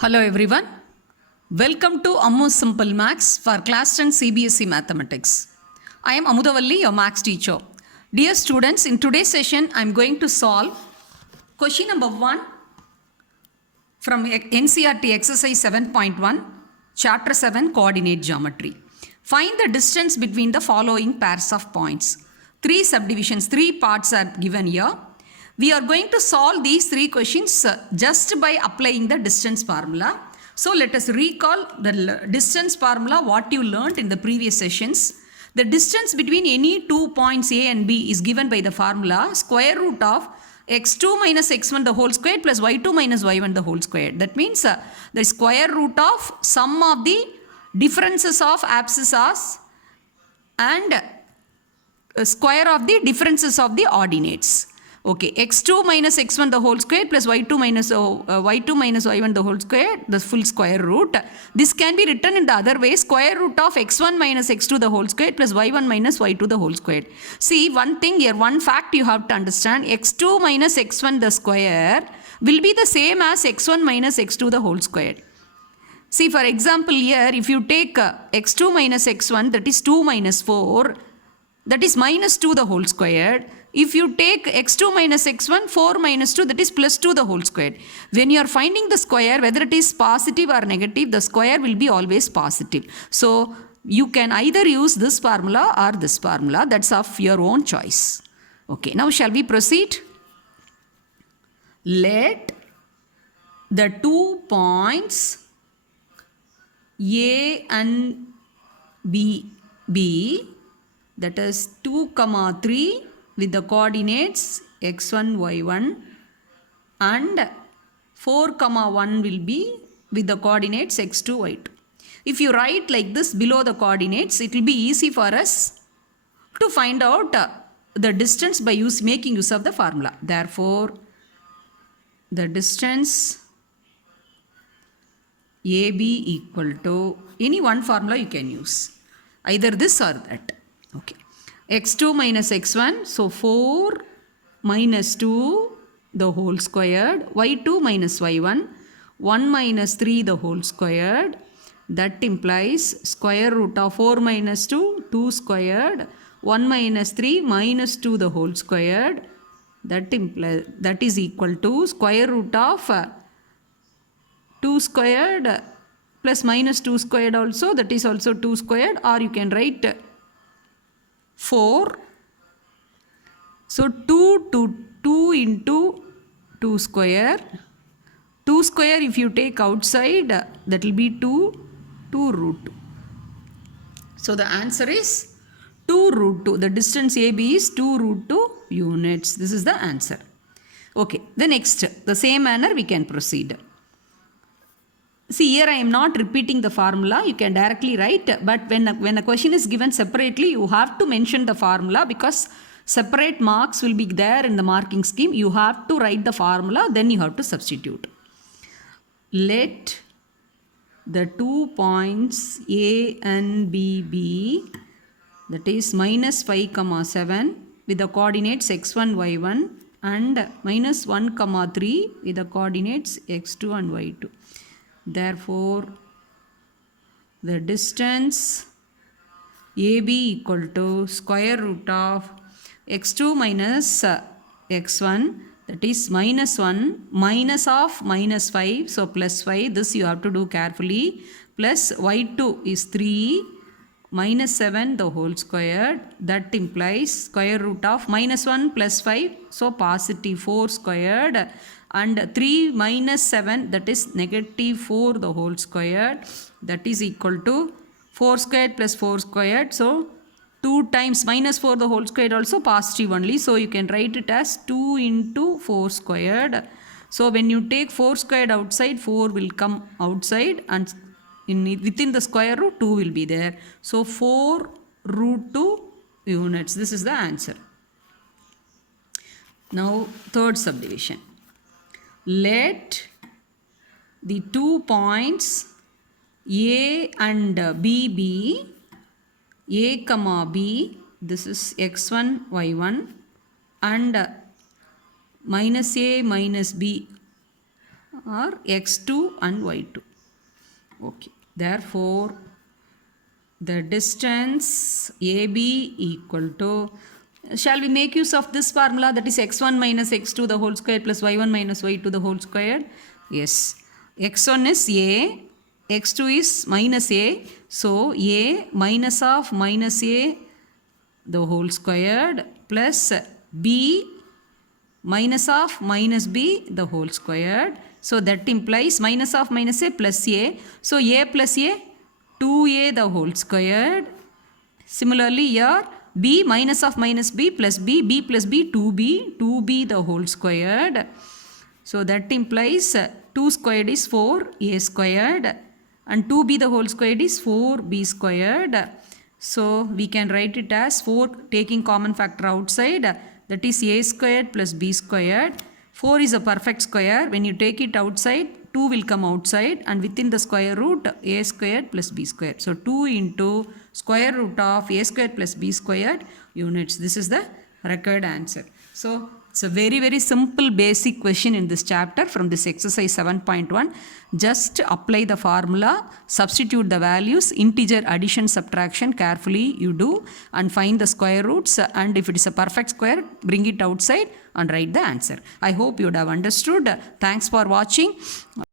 Hello everyone. Welcome to Ammu's Simple Maths for Class 10 CBSE Mathematics. I am Amudavalli, your Maths teacher. Dear students, in today's session I am going to solve question number 1 from NCERT exercise 7.1, chapter 7, coordinate geometry. Find the distance between the following pairs of points. 3 subdivisions, 3 parts are given here. We are going to solve these 3 questions just by applying the distance formula. So let us recall the distance formula what you learnt in the previous sessions. The distance between any 2 points A and B is given by the formula square root of x2 minus x1 the whole square plus y2 minus y1 the whole square. That means the square root of sum of the differences of abscissas and square of the differences of the ordinates. Okay, x2 minus x1 the whole square plus y2 minus y1 the whole square, the full square root. This can be written in the other way, square root of x1 minus x2 the whole square plus y1 minus y2 the whole square. See, one thing here, one fact you have to understand, x2 minus x1 the square will be the same as x1 minus x2 the whole square. See, for example here, if you take x2 minus x1, that is 2 minus 4, that is minus 2 the whole square. If you take x2 minus x1, 4 minus 2, that is plus 2 the whole square. When you are finding the square, whether it is positive or negative, the square will be always positive. So, you can either use this formula or this formula. That's of your own choice. Okay, now shall we proceed? Let the 2 points A and B be, that is 2, 3 with the coordinates x1, y1 and 4, 1 will be with the coordinates x2, y2. If you write like this below the coordinates, it will be easy for us to find out the distance by making use of the formula. Therefore, the distance AB equal to any one formula you can use, either this or that. Okay. x2 minus x1, so 4 minus 2 the whole squared, y2 minus y1, 1 minus 3 the whole squared, that implies square root of 4 minus 2, 2 squared, 1 minus 3 minus 2 the whole squared, that is equal to square root of 2 squared plus minus 2 squared also, that is also 2 squared, or you can write 4. So 2 into 2 square. 2 square if you take outside, that will be 2 root 2. So the answer is 2 root 2. The distance AB is 2 root 2 units. This is the answer. Okay, the next, the same manner we can proceed. See, here I am not repeating the formula, you can directly write, but when a question is given separately, you have to mention the formula because separate marks will be there in the marking scheme. You have to write the formula, then you have to substitute. Let the 2 points A and B be, that is minus 5, 7 with the coordinates x1, y1 and minus 1, 3 with the coordinates x2 and y2. Therefore, the distance AB equal to square root of x2 minus x1, that is minus 1 minus of minus 5, so plus 5, this you have to do carefully, plus y2 is 3 minus 7 the whole squared, that implies square root of minus 1 plus 5, so positive 4 squared, and 3 minus 7, that is negative 4 the whole squared, that is equal to 4 squared plus 4 squared. So 2 times minus 4 the whole squared also positive only, so you can write it as 2 into 4 squared. So when you take 4 squared outside, 4 will come outside and within the square root 2 will be there. So 4 root 2 units. This is the answer. Now third subdivision. Let the 2 points A and B be A, B, this is x1, y1 and minus A minus B or x2 and y2. Okay, therefore the distance AB equal to, shall we make use of this formula, that is x1 minus x2 the whole square plus y1 minus y2 the whole square? Yes, x1 is A, x2 is minus A, so A minus of minus A the whole squared plus B minus of minus B the whole squared. So that implies minus of minus A plus A. So A plus A 2A the whole squared. Similarly here B minus of minus B plus B, B plus B 2B the whole squared. So that implies 2 squared is 4A squared and 2B the whole squared is 4B squared. So we can write it as 4 taking common factor outside, that is A squared plus B squared. 4 is a perfect square. When you take it outside, 2 will come outside and within the square root A squared plus B squared. So 2 into square root of A squared plus B squared units. This is the required answer. So it's a very, very simple basic question in this chapter from this exercise 7.1. Just apply the formula, substitute the values, integer addition, subtraction carefully you do and find the square roots, and if it is a perfect square, bring it outside and write the answer. I hope you would have understood. Thanks for watching.